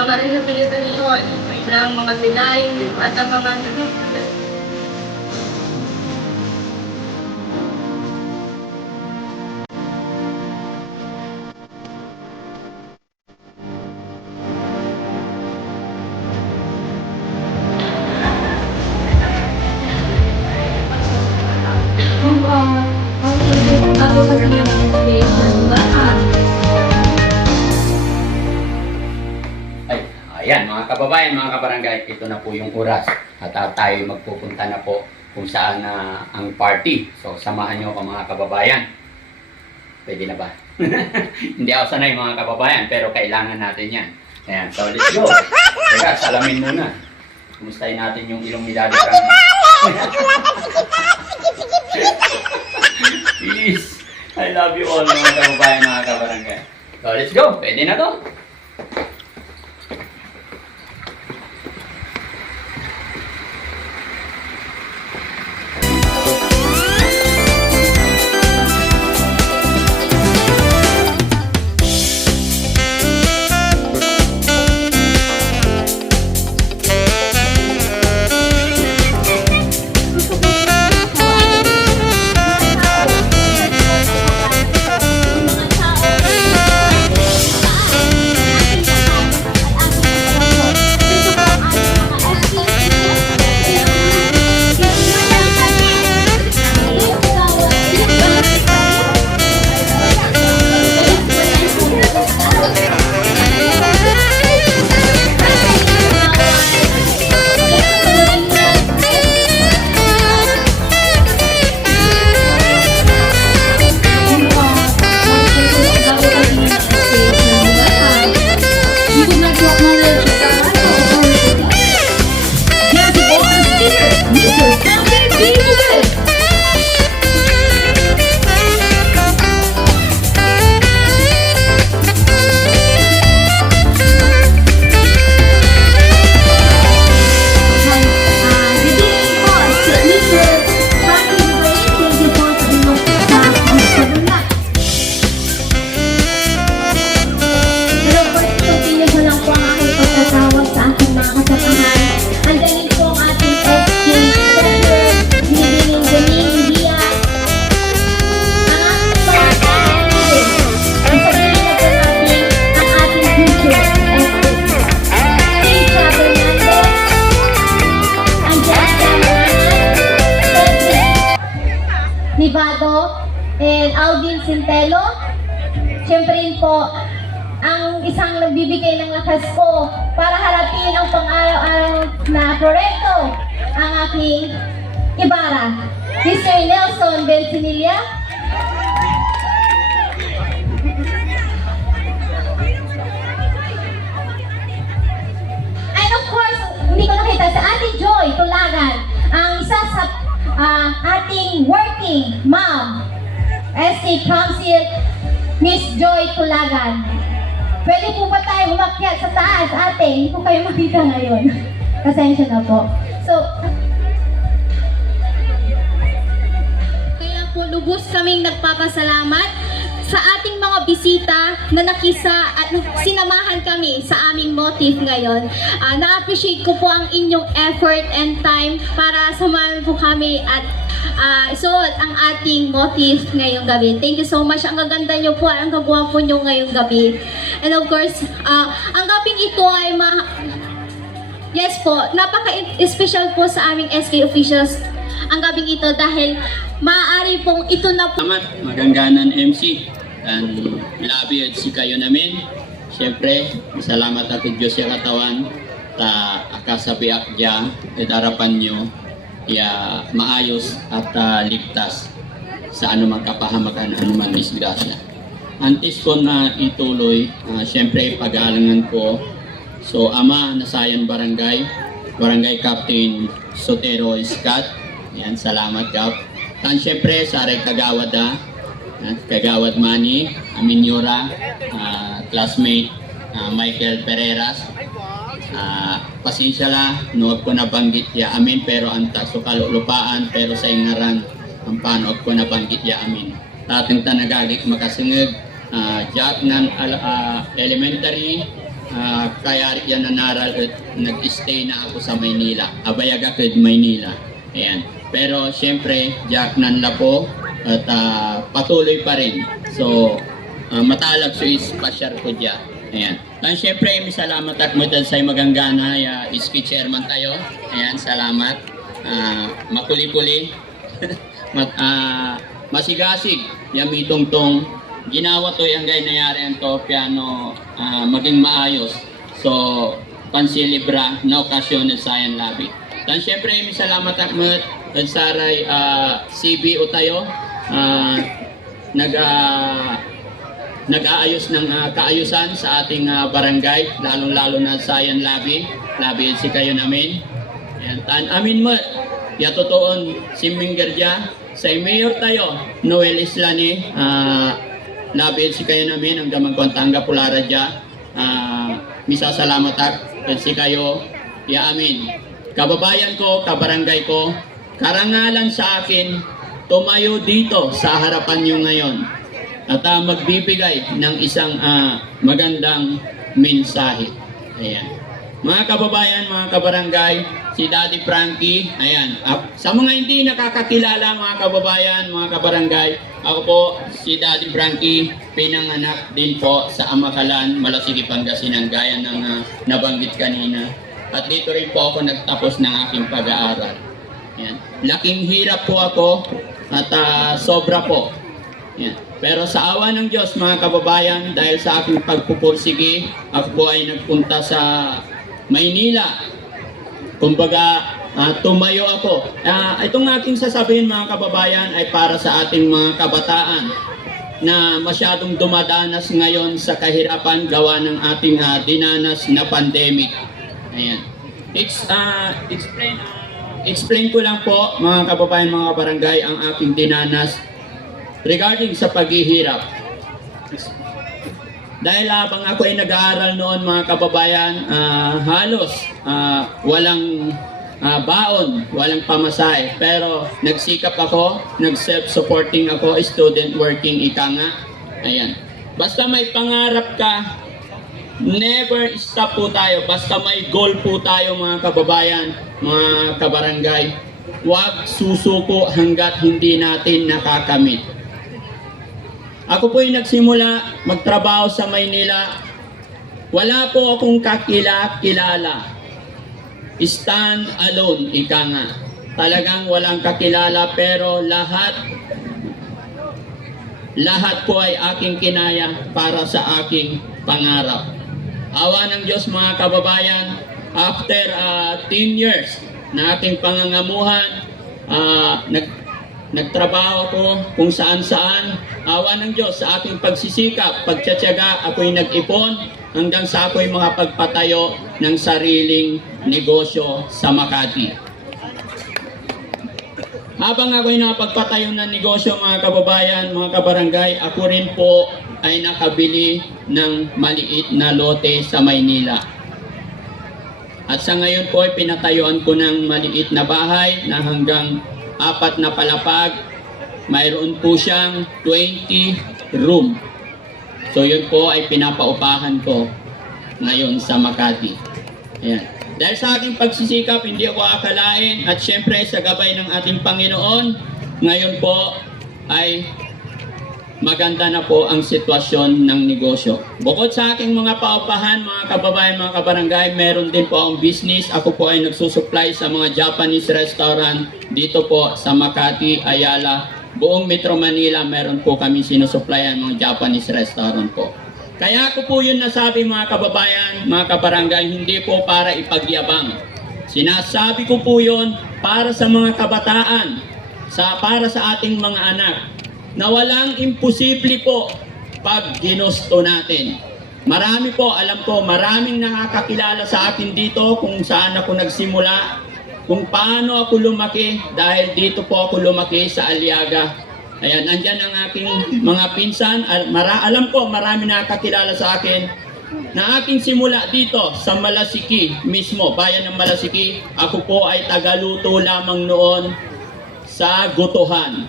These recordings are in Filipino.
mga rehabilitasyon ng mga Pinay at ang mga Ayan mga kababayan, mga kabarangay, ito na po yung oras at tayo magpupunta na po kung saan ang party. So samahan nyo ako mga kababayan. Pwede na ba? Hindi ako sanay mga kababayan pero kailangan natin yan. Ayan, so let's go. Teka, salamin muna. Kumustahin natin yung ilong ni Daddy Frank. Peace. I love you all mga kababayan, mga kabarangay. So let's go. Pwede na to. and Alvin Sintelo. Siyempre rin po, ang isang nagbibigay ng lakas ko para harapin ang pang-araw-araw na proyekto, ang aking Ibarra, Mr. Nelson Bensinilla. And of course, hindi ko nakita sa ating Joy Tulagan, ang isa sa ating working mom, SK Council, Miss Joy Tulagan. Pwede po ba tayo umakyat sa taas, ate? Hindi ko kayo makita ngayon. Pasensya na po. So, kaya po lubos kaming nagpapasalamat sa ating mga bisita na nakisa at sinamahan kami sa aming motif ngayon. Na-appreciate ko po ang inyong effort and time para samahan po kami at isuot ang ating motif ngayong gabi. Thank you so much. Ang gaganda nyo po, ang gagawin po nyo ngayong gabi. And of course, ang gabing ito ay yes po, napaka-special po sa aming SK officials ang gabing ito dahil maaari pong ito na po. Salamat, magangganan MC. And labi at si kayo namin. Siyempre, salamat ako Diyos sa katawan ta akasabiak dya at harapan nyo ya maayos at ligtas sa anumang kapahamakan, anumang disgrasya. Antes ko na ituloy, siyempre pag-aalangan ko. So, Ama Nasayan Barangay, Barangay Captain Sotero Scott. Yan, salamat Kap. Tan siyempre sa aray kagawad Kagawad Manny, Aminyura, classmate Michael Pereras. Pasensya la, nuwag ko nabanggit ya amin pero anta so kalulupaan pero sa ingaran ang panuwag ko nabanggit ya amin. Ating tanagagik makasingag Jack ng elementary kaya yan nanaral at nag-stay na ako sa Maynila. Abayaga kod Maynila. Ayan. Pero siyempre, Jack nanla po at patuloy pa rin. So, matalag so is pasyar ko dyan. Ayan. At siyempre, may salamat at mudan sa maganggana ya iski chairman tayo. Ayan, salamat. Makuli-kuli. Masigasig. Yamitong tong ginawa to yung gay nangyari ang to piano maging maayos. So, pansilibra na okasyon ng Sayan Labi. Dan syempre, may salamat akmat at saray CB o tayo nag-aayos ng kaayusan sa ating barangay, lalong-lalo na Sayan Labi. Labi si kayo namin. Yan, amin mo, yatotoon si Mingerja, sa mayor tayo, Noel Islani, labi si kayo namin, ang damang kontangga pulara dya. Misa salamat at si kayo, ya amin. Kababayan ko, kabarangay ko, karangalan sa akin, tumayo dito sa harapan nyo ngayon at magbibigay ng isang magandang mensahe. Ayan. Mga kababayan, mga kabarangay, si Daddy Frankie, ayan. Sa mga hindi nakakakilala, mga kababayan, mga kabarangay, ako po si Daddy Frankie, pinanganak din po sa Amakalan, Malasigi, Pangasinan, gaya ng nabanggit kanina. At dito rin po ako nagtapos ng aking pag-aaral. Ayan. Laking hirap po ako at sobra po. Ayan. Pero sa awa ng Diyos, mga kababayan, dahil sa aking pagpupursige, ako po ay nagpunta sa Maynila. Kumbaga, tumayo ako. Itong aking sasabihin, mga kababayan, ay para sa ating mga kabataan na masyadong dumadanas ngayon sa kahirapan gawa ng ating dinanas na pandemic. Ayan. Explain ko lang po, mga kababayan, mga barangay, ang aking dinanas regarding sa paghihirap. Dahil habang ako ay nag-aaral noon, mga kababayan, halos walang baon, walang pamasahe. Pero nagsikap ako, nag-self-supporting ako, student working, ika nga. Ayan. Basta may pangarap ka, never stop po tayo. Basta may goal po tayo, mga kababayan, mga kabarangay. Huwag susuko hanggat hindi natin nakakamit. Ako po ay nagsimula magtrabaho sa Maynila. Wala po akong kilala. Stand alone, ika nga. Talagang walang kakilala, pero lahat po ay aking kinaya para sa aking pangarap. Awa ng Diyos, mga kababayan, after 10 years na aking pangangamuhan, nagtrabaho ko kung saan-saan. Awa ng Diyos, sa aking pagsisikap, pagtsatsaga, ako'y nag-ipon hanggang sa ako'y makapagpatayo ng sariling negosyo sa Makati. Habang ako'y nakapagpatayo ng negosyo, mga kababayan, mga kabarangay, ako rin po ay nakabili ng maliit na lote sa Maynila. At sa ngayon po ay pinatayuan ko ng maliit na bahay na hanggang 4 na palapag. Mayroon po siyang 20 room. So yun po ay pinapaupahan ko ngayon sa Makati. Ayan. Dahil sa aking pagsisikap, hindi ako akalain, at syempre sa gabay ng ating Panginoon, ngayon po ay maganda na po ang sitwasyon ng negosyo. Bukod sa aking mga paupahan, mga kababayan, mga kabarangay, meron din po ang business. Ako po ay nagsusupply sa mga Japanese restaurant dito po sa Makati, Ayala, buong Metro Manila. Meron po kami sinusupplyan mga Japanese restaurant po. Kaya ako po yun nasabi, mga kababayan, mga kabarangay, hindi po para ipagyabang. Sinasabi ko po yun para sa mga kabataan, para sa ating mga anak, na walang imposible po pag ginusto natin. Marami po, alam ko, maraming nakakakilala sa akin dito kung saan ako nagsimula, kung paano ako lumaki, dahil dito po ako lumaki sa Aliaga. Ayan, andyan ang aking mga pinsan. Alam ko, marami nakakilala sa akin na aking simula dito sa Malasiki mismo, bayan ng Malasiki. Ako po ay tagaluto lamang noon sa Gutuhan.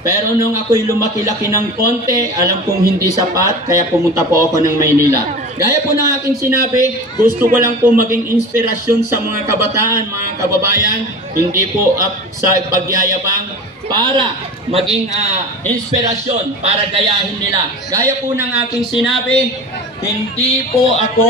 Pero nung ako'y lumaki-laki ng konti, alam kong hindi sapat, kaya pumunta po ako ng Maynila. Gaya po ng aking sinabi, gusto ko lang po maging inspirasyon sa mga kabataan, mga kababayan, hindi po sa pagyayabang, para maging inspirasyon, para gayahin nila. Gaya po ng aking sinabi, hindi po ako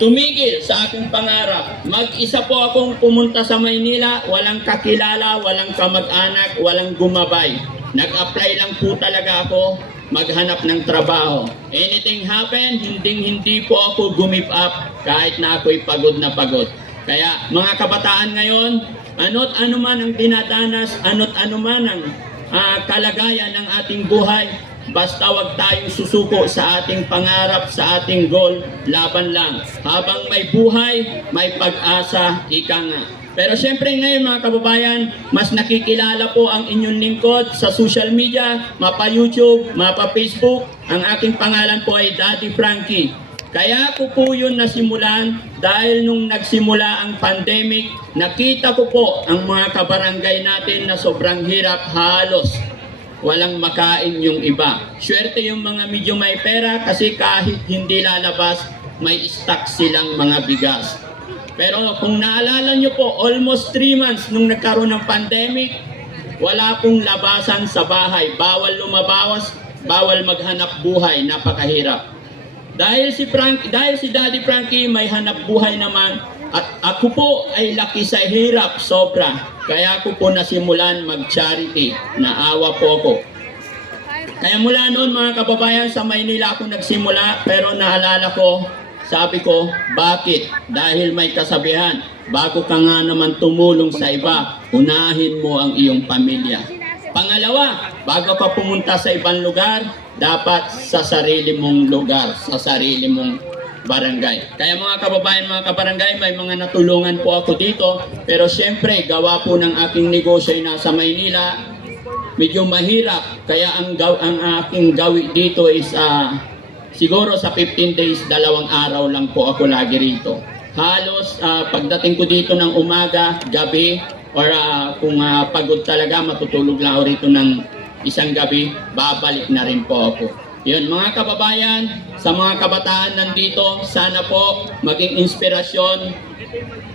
tumigil sa aking pangarap. Mag-isa po akong pumunta sa Maynila, walang kakilala, walang kamag-anak, walang gumabay. Nag-apply lang po talaga ako maghanap ng trabaho. Anything happen, hindi po ako gumip up kahit na ako'y pagod na pagod. Kaya mga kabataan ngayon, ano't ano man ang dinadanas, ano't ano man ang kalagayan ng ating buhay, basta wag tayong susuko sa ating pangarap, sa ating goal, laban lang. Habang may buhay, may pag-asa, ika nga. Pero syempre ngayon mga kababayan, mas nakikilala po ang inyong lingkod sa social media, mapa YouTube, mapa Facebook. Ang aking pangalan po ay Daddy Frankie. Kaya ko po yun nasimulan dahil nung nagsimula ang pandemic, nakita ko po ang mga kabarangay natin na sobrang hirap, halos walang makain yung iba. Swerte yung mga medyo may pera kasi kahit hindi lalabas, may stock silang mga bigas. Pero kung naalala nyo po, almost 3 months nung nagkaroon ng pandemic, wala pong labasan sa bahay. Bawal lumabawas, bawal maghanap buhay, napakahirap. Dahil si Daddy Frankie may hanap buhay naman, at ako po ay laki sa hirap, sobra. Kaya ako po nasimulan mag-charity, naawa po ako. Kaya mula noon mga kababayan, sa Maynila ako nagsimula, pero naalala ko, sabi ko, bakit? Dahil may kasabihan, bago ka nga naman tumulong sa iba, unahin mo ang iyong pamilya. Pangalawa, bago ka pumunta sa ibang lugar, dapat sa sarili mong lugar, sa sarili mong barangay. Kaya mga kababayan, mga kabarangay, may mga natulungan po ako dito, pero syempre, gawa po ng aking negosyo ay nasa Maynila, medyo mahirap. Kaya ang aking gawi dito is siguro sa 15 days, 2 araw lang po ako lagi rito. Halos pagdating ko dito ng umaga, gabi, or kung pagod talaga, matutulog lang ako rito ng isang gabi, babalik na rin po ako. Yun mga kababayan, sa mga kabataan nandito, sana po maging inspirasyon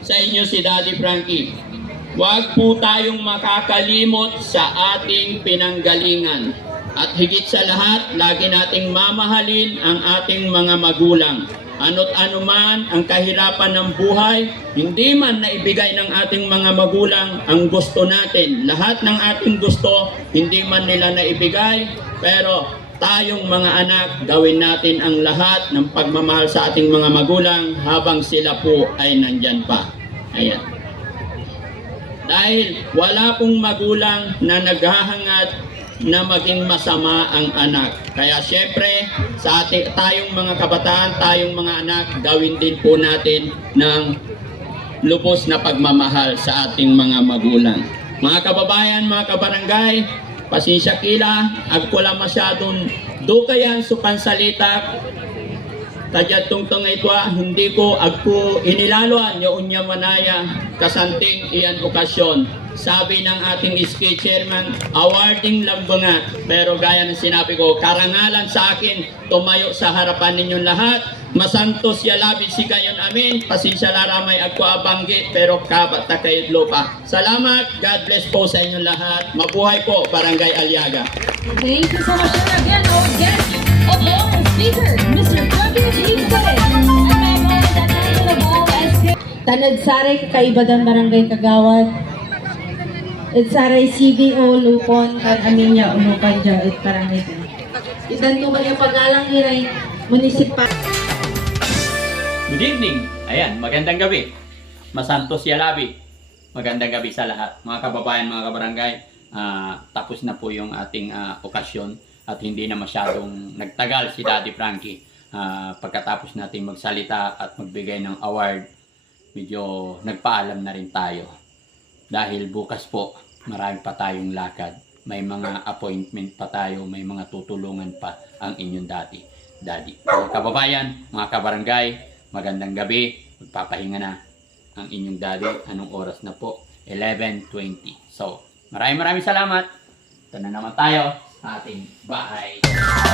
sa inyo si Daddy Frankie. Huwag po tayong makakalimot sa ating pinanggalingan. At higit sa lahat, lagi nating mamahalin ang ating mga magulang. Ano't ano man ang kahirapan ng buhay, hindi man naibigay ng ating mga magulang ang gusto natin. Lahat ng ating gusto, hindi man nila naibigay, pero tayong mga anak, gawin natin ang lahat ng pagmamahal sa ating mga magulang habang sila po ay nandyan pa. Ayan. Dahil wala pong magulang na naghahangad na maging masama ang anak. Kaya syempre, sa tayong mga kabataan, tayong mga anak, gawin din po natin ng lubos na pagmamahal sa ating mga magulang. Mga kababayan, mga kabarangay, pasensya kila, agkula masyadong dukayan sukan salita, tadya tungtong ito, hindi ko agpo inilaluan yung unya manaya kasanting iyan okasyon. Sabi ng ating SK chairman, awarding lang ba nga? Pero gaya ng sinabi ko, karangalan sa akin, tumayo sa harapan ninyong lahat. Masantos ya labid si kayon amin. Pasensya laramay agkuabanggit, pero kabat na kayo lupa. Salamat, God bless po sa inyong lahat. Mabuhay po, Barangay Aliaga. Thank you so much. And again, our guest of honor speaker, Mr. Frankie Higbe. Tanod saray kakaibadan Barangay Kagawad. At saray CBO Lupon kan Aminya Umukan dya at Barangay. Itan to kanya pagalang hiray munisipal. Good evening. Ayan, magandang gabi. Masantos Yalabi. Magandang gabi sa lahat. Mga kababayan, mga kabarangay, tapos na po yung ating okasyon at hindi na masyadong nagtagal si Daddy Frankie. Pagkatapos natin magsalita at magbigay ng award, medyo nagpaalam na rin tayo. Dahil bukas po, marami pa tayong lakad. May mga appointment pa tayo, may mga tutulungan pa ang inyong daddy. Mga kababayan, mga kabarangay, magandang gabi. Magpapahinga na ang inyong daddy. Anong oras na po? 11:20. So, maraming salamat. ito na naman tayo sa ating bahay.